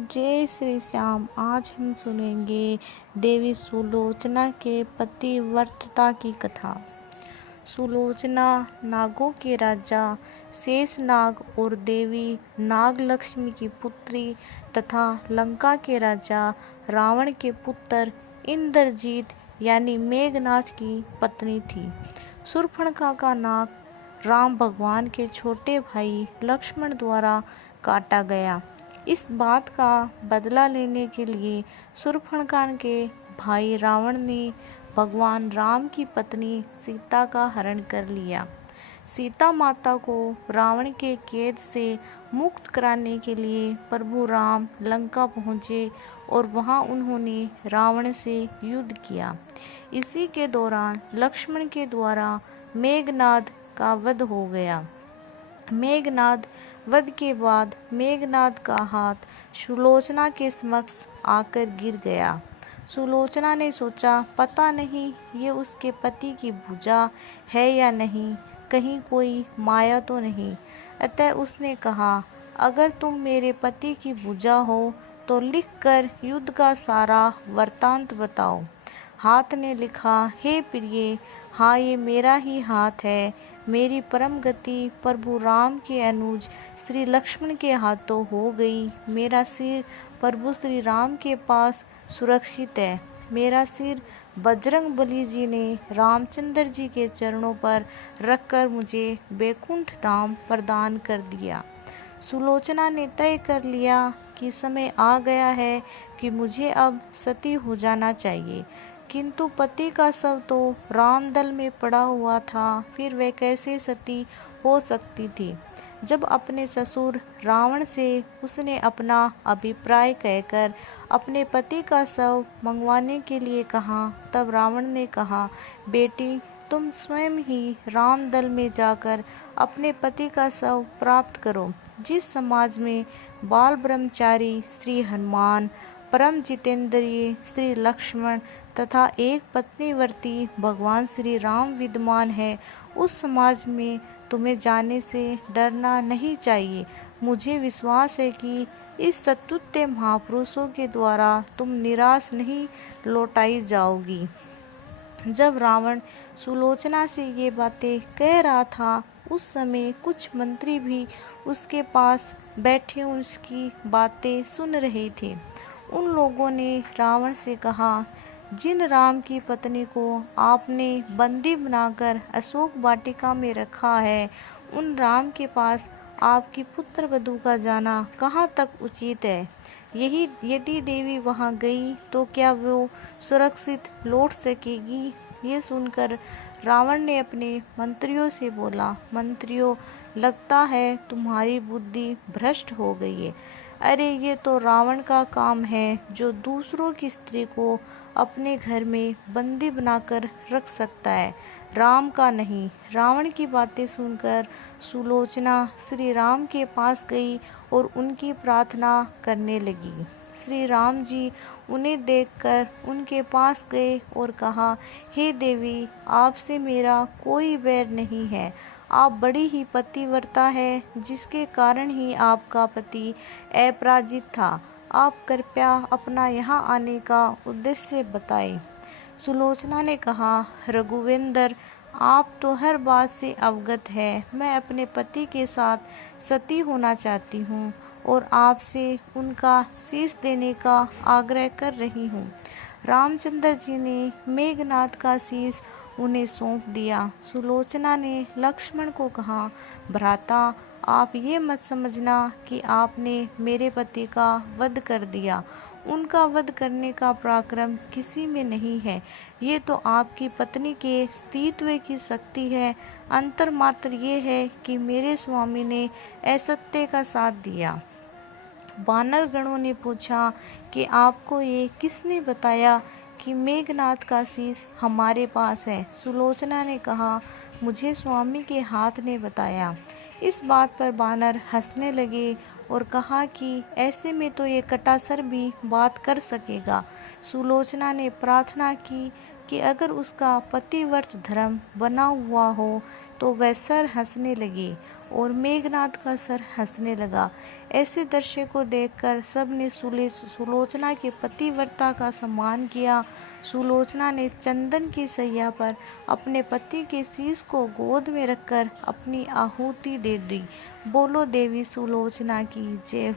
जय श्री श्याम। आज हम सुनेंगे देवी सुलोचना के पतिव्रता की कथा। सुलोचना नागों के राजा शेषनाग और देवी नागलक्ष्मी की पुत्री तथा लंका के राजा रावण के पुत्र इंद्रजीत यानी मेघनाथ की पत्नी थी। शूर्पणखा का नाक राम भगवान के छोटे भाई लक्ष्मण द्वारा काटा गया। इस बात का बदला लेने के लिए शूर्पणखा के भाई रावण ने भगवान राम की पत्नी सीता का हरण कर लिया। सीता माता को रावण के कैद से मुक्त कराने के लिए प्रभु राम लंका पहुँचे और वहां उन्होंने रावण से युद्ध किया। इसी के दौरान लक्ष्मण के द्वारा मेघनाद का वध हो गया। मेघनाद वध के बाद मेघनाद का हाथ सुलोचना के समक्ष आकर गिर गया। सुलोचना ने सोचा, पता नहीं ये उसके पति की भुजा है या नहीं, कहीं कोई माया तो नहीं। अतः उसने कहा, अगर तुम मेरे पति की भुजा हो तो लिखकर युद्ध का सारा वृत्तांत बताओ। हाथ ने लिखा, हे प्रिय, हाँ ये मेरा ही हाथ है। मेरी परम गति प्रभु राम के अनुज श्री लक्ष्मण के हाथों हो गई। मेरा सिर प्रभु श्री राम के पास सुरक्षित है। मेरा सिर बजरंग बली जी ने रामचंद्र जी के चरणों पर रखकर मुझे बैकुंठ धाम प्रदान कर दिया। सुलोचना ने तय कर लिया कि समय आ गया है कि मुझे अब सती हो जाना चाहिए, किंतु पति का शव तो रामदल में पड़ा हुआ था, फिर वह कैसे सती हो सकती थी। जब अपने ससुर रावण से उसने अपना अभिप्राय कहकर अपने पति का शव मंगवाने के लिए कहा, तब रावण ने कहा, बेटी तुम स्वयं ही रामदल में जाकर अपने पति का शव प्राप्त करो। जिस समाज में बाल ब्रह्मचारी श्री हनुमान, परम जितेंद्रिय श्री लक्ष्मण तथा एक पत्नीवर्ती भगवान श्री राम विद्यमान है, उस समाज में तुम्हें जाने से डरना नहीं चाहिए। मुझे विश्वास है कि इस सतुत्य महापुरुषों के द्वारा तुम निराश नहीं लौटाई जाओगी। जब रावण सुलोचना से ये बातें कह रहा था, उस समय कुछ मंत्री भी उसके पास बैठे उसकी बातें सुन रहे थे। उन लोगों ने रावण से कहा, जिन राम की पत्नी को आपने बंदी बनाकर अशोक वाटिका में रखा है, उन राम के पास आपकी पुत्र वधू का जाना कहाँ तक उचित है। यही यदि देवी वहाँ गई तो क्या वो सुरक्षित लौट सकेगी। ये सुनकर रावण ने अपने मंत्रियों से बोला, मंत्रियों, लगता है तुम्हारी बुद्धि भ्रष्ट हो गई है। अरे ये तो रावण का काम है जो दूसरों की स्त्री को अपने घर में बंदी बनाकर रख सकता है, राम का नहीं। रावण की बातें सुनकर सुलोचना श्री राम के पास गई और उनकी प्रार्थना करने लगी। श्री राम जी उन्हें देखकर उनके पास गए और कहा, हे देवी, आपसे मेरा कोई बैर नहीं है। आप बड़ी ही पतिव्रता है, जिसके कारण ही आपका पति अपराजित था। आप कृपया अपना यहाँ आने का उद्देश्य बताएं। सुलोचना ने कहा, रघुवेंद्र, आप तो हर बात से अवगत है। मैं अपने पति के साथ सती होना चाहती हूँ और आपसे उनका शीश देने का आग्रह कर रही हूँ। रामचंद्र जी ने मेघनाद का शीश उन्हें सौंप दिया। सुलोचना ने लक्ष्मण को कहा, भ्राता, आप ये मत समझना कि आपने मेरे पति का वध कर दिया। उनका वध करने का पराक्रम किसी में नहीं है। ये तो आपकी पत्नी के अस्तित्व की शक्ति है। अंतर मात्र ये है कि मेरे स्वामी ने असत्य का साथ दिया। वानर गणों ने पूछा कि आपको ये किसने बताया कि मेघनाद का शीश हमारे पास है। सुलोचना ने कहा, मुझे स्वामी के हाथ ने बताया। इस बात पर वानर हंसने लगे और कहा कि ऐसे में तो ये कटासर भी बात कर सकेगा। सुलोचना ने प्रार्थना की कि अगर उसका पतिव्रत धर्म बना हुआ हो तो वह सर हंसने लगी और मेघनाद का सर हंसने लगा। ऐसे दृश्य को देखकर सबने सुलोचना के पतिव्रता का सम्मान किया। सुलोचना ने चंदन की सैया पर अपने पति के शीश को गोद में रखकर अपनी आहुति दे दी। बोलो देवी सुलोचना की जय हो।